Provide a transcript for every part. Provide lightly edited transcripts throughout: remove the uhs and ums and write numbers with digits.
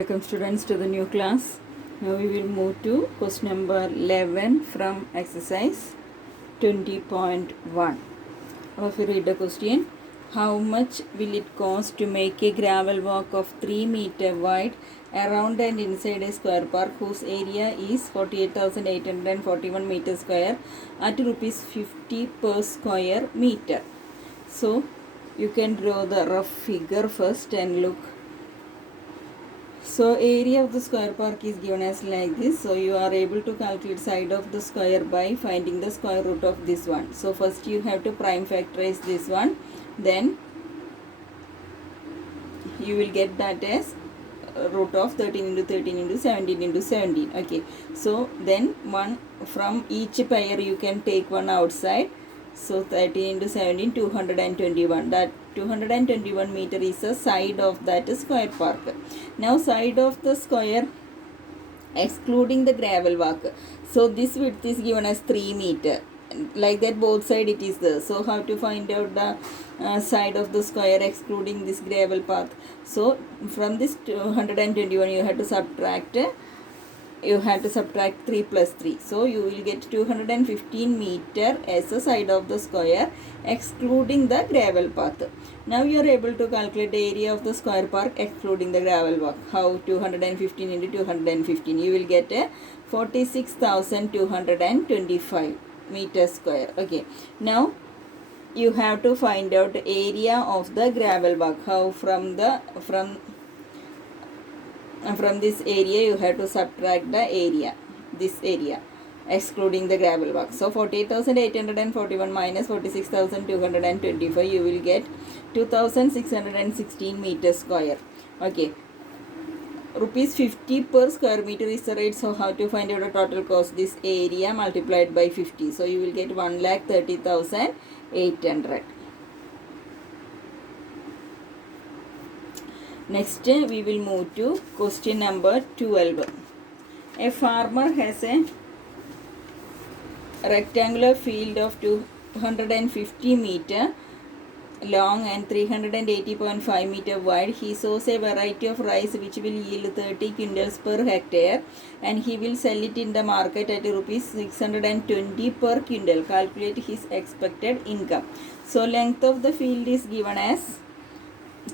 Welcome students to the new class. Now we will move to question number 11 from exercise 20.1. If you read the question, how much will it cost to make a gravel walk of 3 meter wide around and inside a square park whose area is 48,841 meter square at rupees 50 per square meter? So you can draw the rough figure first and look. So area of the square park is given as like this. So you are able to calculate side of the square by finding the square root of this one. So first you have to prime factorize this one. Then you will get that as root of 13 into 13 into 17 into 17. Okay. So then one from each pair you can take one outside. So 13 into 17, 221. That 221 meter is the side of that square park. Now side of the square excluding the gravel walk. So this width is given as 3 meter. Like that both side it is there. So how to find out the side of the square excluding this gravel path? So from this 221 you have to subtract 3 plus 3. So you will get 215 meter as the side of the square excluding the gravel path. Now you are able to calculate the area of the square park excluding the gravel walk. How? 215 into 215. You will get a 46,225 meter square. Okay. Now you have to find out the area of the gravel walk. How? From this area you have to subtract the area, this area excluding the gravel walk. So 48,841 minus 46,225, you will get 2,616 meter square. Okay, rupees 50 per square meter is the rate. So how to find out the total cost? This area multiplied by 50. So you will get 1,30,800. Next, we will move to question number 12. A farmer has a rectangular field of 250 meter long and 380.5 meter wide. He sows a variety of rice which will yield 30 quintals per hectare, and he will sell it in the market at rupees 620 per quintal. Calculate his expected income. So length of the field is given as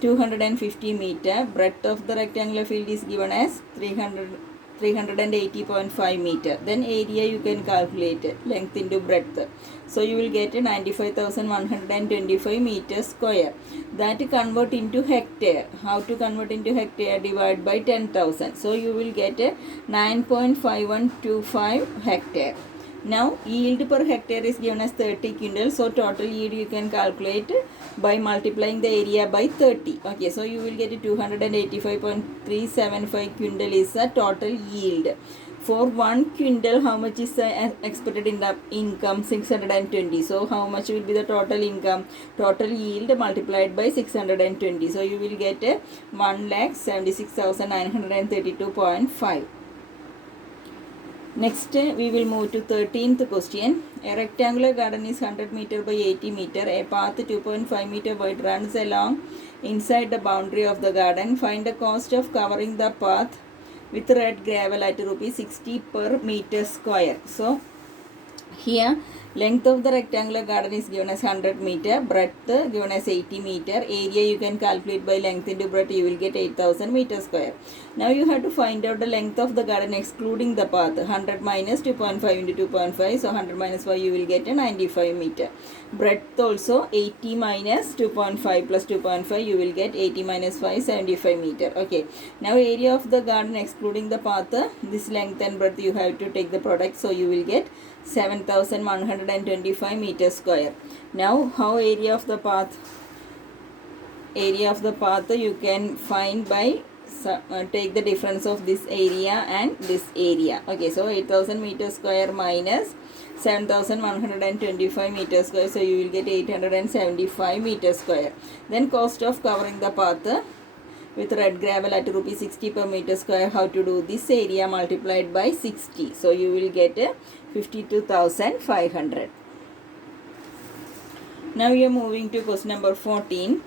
250 meter, breadth of the rectangular field is given as 380.5 meter. Then area you can calculate it, length into breadth. So you will get a 95,125 meter square. That convert into hectare. How to convert into hectare? Divide by 10,000. So you will get a 9.5125 hectare. Now yield per hectare is given as 30 quintals. So total yield you can calculate by multiplying the area by 30. Okay, so you will get 285.375 quintal is the total yield. For 1 quintal, how much is the expected in the income? 620. So how much will be the total income? Total yield multiplied by 620. So you will get 1,76,932.5. Next, we will move to 13th question. A rectangular garden is 100 meter by 80 meter. A path 2.5 meter wide runs along inside the boundary of the garden. Find the cost of covering the path with red gravel at rupees 60 per meter square. So here length of the rectangular garden is given as 100 meter, breadth given as 80 meter, area you can calculate by length into breadth, you will get 8,000 meter square. Now you have to find out the length of the garden excluding the path. 100 minus 2.5 into 2.5, so 100 minus 5 you will get a 95 meter. Breadth also 80 minus 2.5 plus 2.5 you will get 80 minus 5, 75 meter. Okay, now area of the garden excluding the path, this length and breadth you have to take the product, so you will get 7,125 meter square. Now how area of the path? Area of the path you can find by take the difference of this area and this area. Okay, so 8,000 meter square minus 7,125 meter square, so you will get 875 meter square. Then cost of covering the path with red gravel at rupees 60 per meter square. How to do? This area multiplied by 60, so you will get 52,500. Now we are moving to question number 14.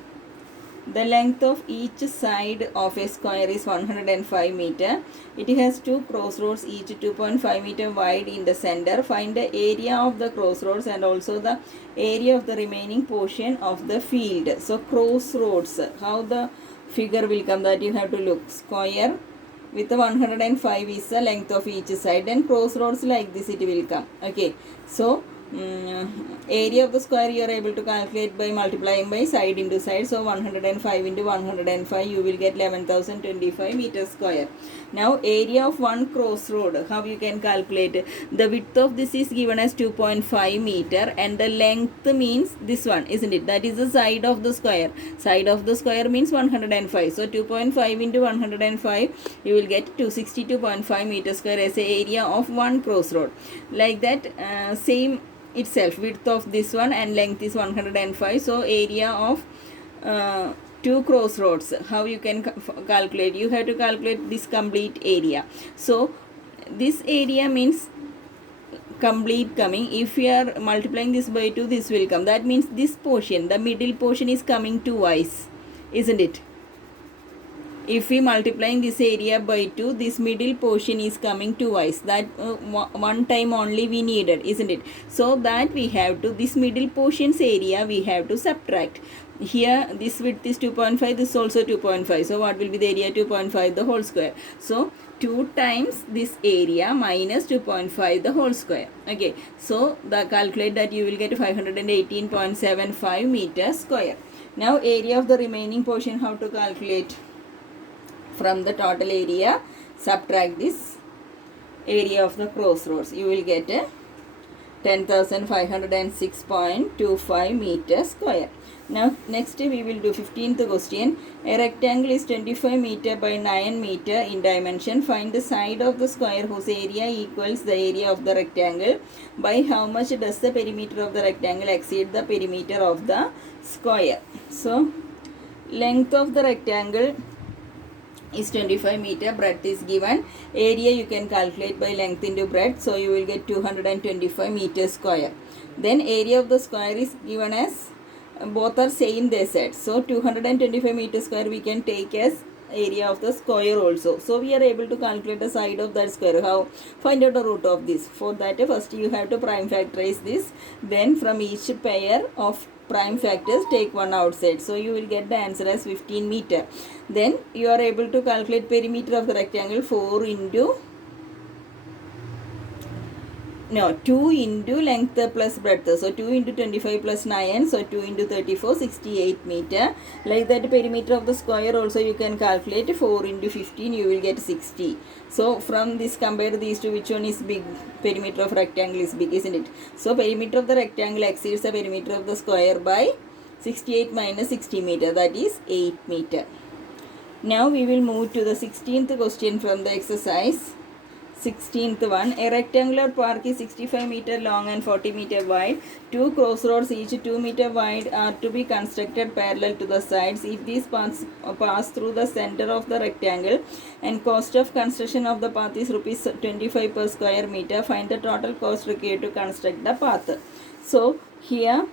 The length of each side of a square is 105 meter. It has two crossroads, each 2.5 meter wide in the center. Find the area of the crossroads and also the area of the remaining portion of the field. So crossroads, how the figure will come, that you have to look. Square with the 105 is the length of each side, and crossroads like this it will come. Okay, so area of the square you are able to calculate by multiplying by side into side. So 105 into 105 you will get 11,025 meters square. Now area of one crossroad, how you can calculate? The width of this is given as 2.5 meter and the length means this one, isn't it? That is the side of the square. Side of the square means 105. So 2.5 into 105 you will get 262.5 meters square as the area of one crossroad. Like that, same itself, width of this one and length is 105. So area of two crossroads, how you can calculate? You have to calculate this complete area. So this area means complete coming. If we are multiplying this by 2, this will come. That means this portion, the middle portion is coming twice, isn't it? If we multiplying this area by 2, this middle portion is coming twice. That one time only we needed, isn't it? So that we have to, this middle portion's area we have to subtract. Here this width is 2.5, this also 2.5. So what will be the area? 2.5 the whole square. So 2 times this area minus 2.5 the whole square. Okay, so the calculate that you will get 518.75 meters square. Now area of the remaining portion, how to calculate? From the total area subtract this area of the crossroads, you will get 10,506.25 meters square. Now next we will do 15th question. A rectangle is 25 meter by 9 meter in dimension. Find the side of the square whose area equals the area of the rectangle. By how much does the perimeter of the rectangle exceed the perimeter of the square? So length of the rectangle is 25 meter, breadth is given. Area you can calculate by length into breadth, so you will get 225 meters square. Then area of the square is given as, both are same they said, so 225 meters square we can take as area of the square also. So we are able to calculate the side of that square. How? Find out the root of this. For that first you have to prime factorize this, then from each pair of prime factors take one outside. So you will get the answer as 15 meter. Then you are able to calculate perimeter of the rectangle, 2 into length plus breadth. So 2 into 25 plus 9, so 2 into 34, 68 meter. Like that perimeter of the square also you can calculate, 4 into 15 you will get 60. So from this compare these two, which one is big? Perimeter of rectangle is big, isn't it? So perimeter of the rectangle exceeds the perimeter of the square by 68 minus 60 meter, that is 8 meter. Now we will move to the 16th question from the exercise. 16th one. A rectangular park is 65 meter long and 40 meter wide. Two crossroads each 2 meter wide are to be constructed parallel to the sides. If these paths pass through the center of the rectangle and cost of construction of the path is rupees 25 per square meter, find the total cost required to construct the path. So here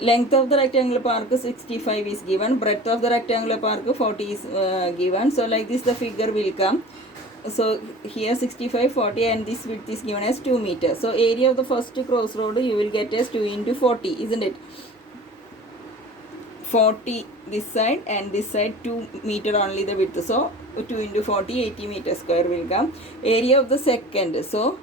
length of the rectangular park 65 is given, breadth of the rectangular park 40 is given. So like this the figure will come. So here 65, 40 and this width is given as 2 meters. So area of the first crossroad you will get as 2 into 40, isn't it? 40 this side and this side 2 meter only the width. So 2 into 40, 80 meter square will come. Area of the second, so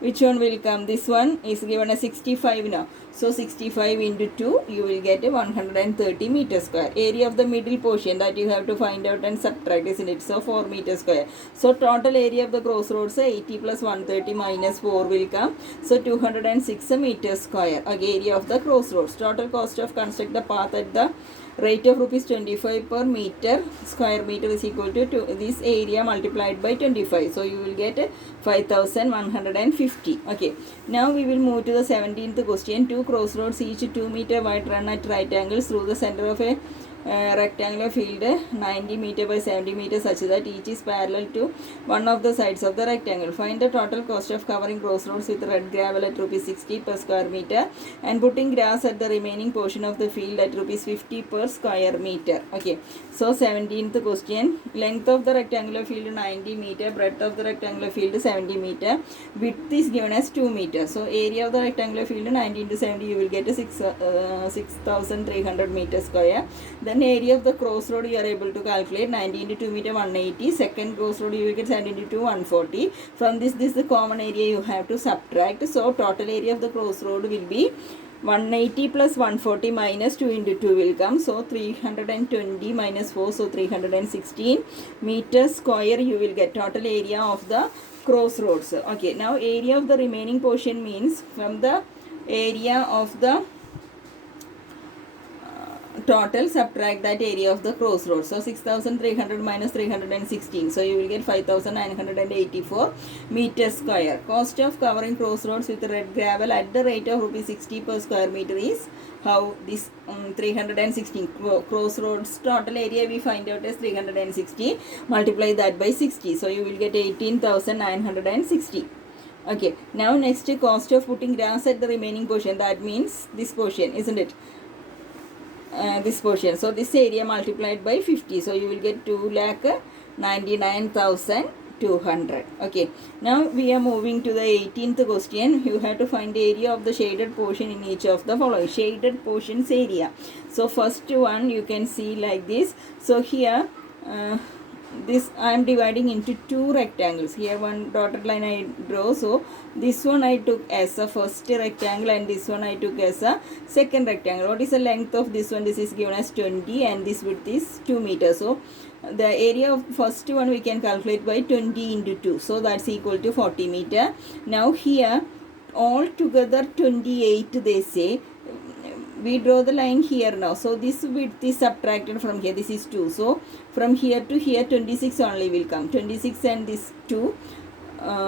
which one will come? This one is given as 65 now. So 65 into 2 you will get a 130 meter square. Area of the middle portion that you have to find out and subtract, isn't it? So 4 meter square. So total area of the crossroads 80 plus 130 minus 4 will come. So 206 meter square. Again area of the crossroads. Total cost of construct the path at the rate of rupees 25 per meter square meter is equal to this area multiplied by 25. So you will get 5,150. Okay. Now we will move to the 17th question. Two crossroads each 2 meter wide run at right angles through the center of a rectangular field 90 meter by 70 meter such that each is parallel to one of the sides of the rectangle. Find the total cost of covering crossroads with red gravel at rupees 60 per square meter and putting grass at the remaining portion of the field at rupees 50 per square meter. Okay, so 17th question. Length of the rectangular field 90 meter, breadth of the rectangular field 70 meter, width is given as 2 meter. So area of the rectangular field 90 into 70, you will get a 6,300 meter square. Then area of the crossroad you are able to calculate 90 into 2 meter 180. Second crossroad you will get 70 into 2 140. From this is the common area you have to subtract. So total area of the crossroad will be 180 plus 140 minus 2 into 2 will come. So 320 minus 4, so 316 meters square you will get total area of the crossroads. Okay, now area of the remaining portion means from the area of the total subtract that area of the crossroads. So 6,300 minus 316, so you will get 5,984 meters square. Cost of covering crossroads with red gravel at the rate of rupees 60 per square meter is how this 316 crossroads total area we find out as 360, multiply that by 60, so you will get 18,960. Okay, now next cost of putting grass at the remaining portion, that means this portion, isn't it? This portion, so this area multiplied by 50, so you will get 2,99,200. Okay, now we are moving to the 18th question. You have to find the area of the shaded portion in each of the following shaded portions area. So first one you can see like this. So here this I am dividing into two rectangles. Here one dotted line I draw. So this one I took as a first rectangle and this one I took as a second rectangle. What is the length of this one? This is given as 20 and this width is 2 meters. So the area of first one we can calculate by 20 into 2. So that's equal to 40 meter. Now here all together 28 they say. We draw the line here now. So this width is subtracted from here. This is 2. So from here to here 26 only will come. 26 and this 2.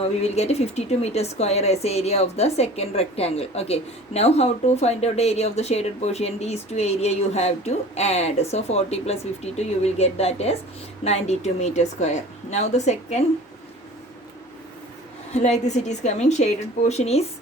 We will get a 52 meters square as area of the second rectangle. Okay. Now how to find out the area of the shaded portion? These two area you have to add. So 40 plus 52 you will get that as 92 meters square. Now the second, like this it is coming, shaded portion is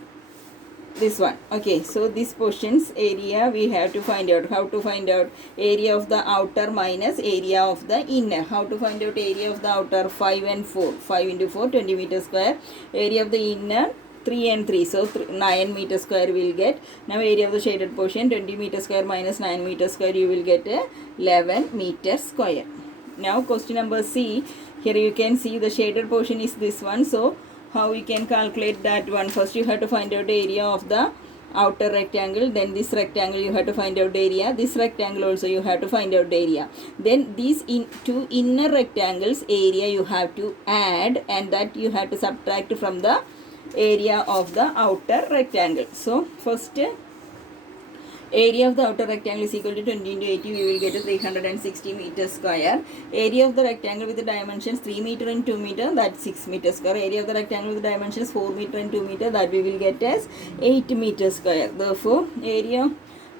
this one. Okay, so this portion's area we have to find out. How to find out? Area of the outer minus area of the inner. How to find out area of the outer? 5 and 4. 5 into 4 20 meters square. Area of the inner 3 and 3, so 9 meters square we will get. Now area of the shaded portion 20 meters square minus 9 meters square, you will get 11 meters square. Now question number C. Here you can see the shaded portion is this one. So how we can calculate that one? First you have to find out the area of the outer rectangle, then this rectangle you have to find out the area, this rectangle also you have to find out the area, then these two inner rectangles area you have to add and that you have to subtract from the area of the outer rectangle. So first area of the outer rectangle is equal to 20 into 80, we will get a 360 meters square. Area of the rectangle with the dimensions 3 meter and 2 meter, that's 6 meters square. Area of the rectangle with the dimensions 4 meter and 2 meter, that we will get as 8 meters square. Therefore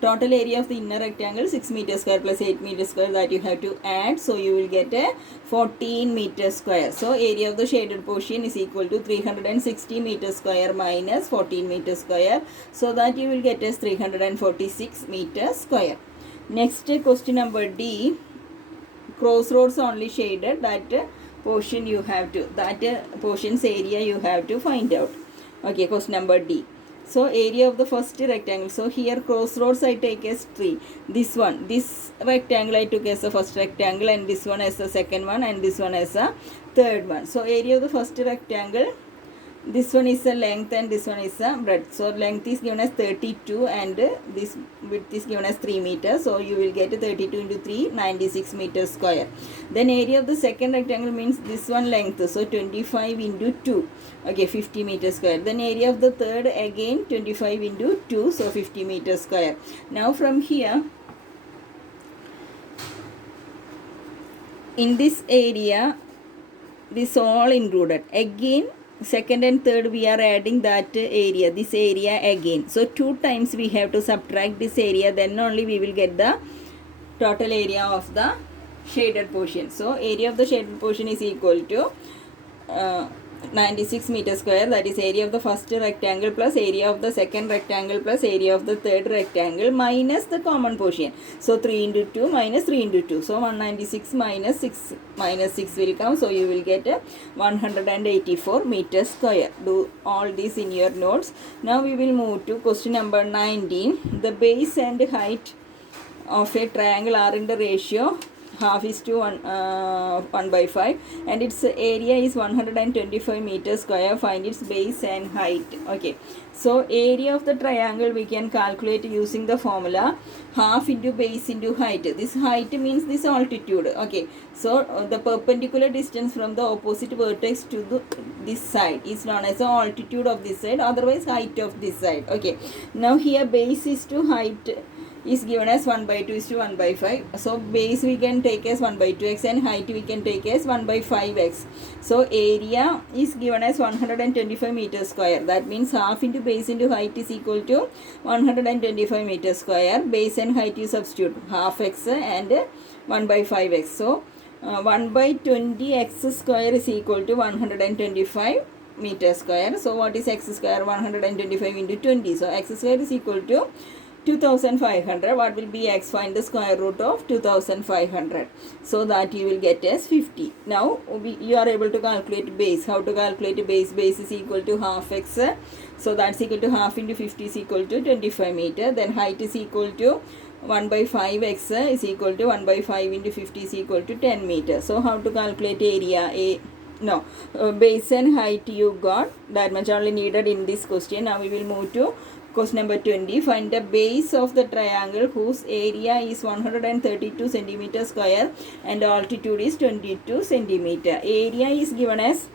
total area of the inner rectangle 6 meters square plus 8 meters square, that you have to add, so you will get a 14 meters square. So area of the shaded portion is equal to 360 meters square minus 14 meters square, so that you will get as 346 meters square. Next question number D. Crossroads only shaded, that portion you have to, that portion's area you have to find out. Okay, question number D. So area of the first rectangle. So here crossroads I take as 3. This one, this rectangle I took as the first rectangle and this one as the second one and this one as the third one. So area of the first rectangle, this one is the length and this one is the breadth. So length is given as 32 and this width is given as 3 meters. So you will get 32 into 3, 96 meters square. Then area of the second rectangle means this one length. So 25 into 2. Okay, 50 meters square. Then area of the third again 25 into 2. So 50 meters square. Now from here, in this area, this all included. Again, second and third we are adding that area, this area again. So 2 times we have to subtract this area, then only we will get the total area of the shaded portion. So area of the shaded portion is equal to 96 meter square, that is area of the first rectangle plus area of the second rectangle plus area of the third rectangle minus the common portion. So 3 into 2 minus 3 into 2. So 196 minus 6 will come. So you will get 184 meter square. Do all this in your notes. Now we will move to question number 19. The base and height of a triangle are in the ratio half is to 1 by 5 and its area is 125 meters square. Find its base and height. Okay, so area of the triangle we can calculate using the formula half into base into height. This height means this altitude. Okay, so the perpendicular distance from the opposite vertex to this side is known as the altitude of this side, otherwise height of this side. Okay, now here base is to height is given as 1 by 2 is to 1 by 5. So base we can take as 1 by 2x and height we can take as 1 by 5x. So area is given as 125 meters square. That means half into base into height is equal to 125 meters square. Base and height you substitute half x and 1 by 5x. So 1 by 20x square is equal to 125 meters square. So what is x square? 125 into 20. So x square is equal to 2500. What will be x? Find the square root of 2500. So that you will get as 50. Now you are able to calculate base. How to calculate base? Base is equal to half x. So that's equal to half into 50 is equal to 25 meter. Then height is equal to 1 by 5x is equal to 1 by 5 into 50 is equal to 10 meter. So how to calculate area? Base and height you got. That much only needed in this question. Now we will move to question number 20. Find the base of the triangle whose area is 132 centimeter square and altitude is 22 centimeter. Area is given as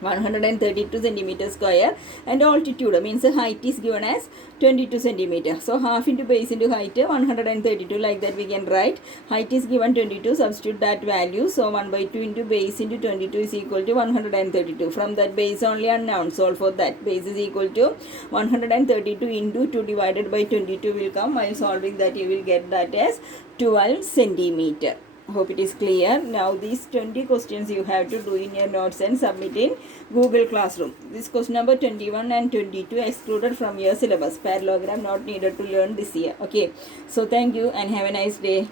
132 centimeter square and altitude means the height is given as 22 centimeter. So half into base into height 132, like that we can write. Height is given 22, substitute that value. So 1 by 2 into base into 22 is equal to 132. From that base only unknown, solve for that. Base is equal to 132 into 2 divided by 22 will come. While solving that you will get that as 12 centimeter. Hope it is clear. Now these 20 questions you have to do in your notes and submit in Google Classroom. This question number 21 and 22 excluded from your syllabus. Parallelogram not needed to learn this year. Okay. So thank you and have a nice day.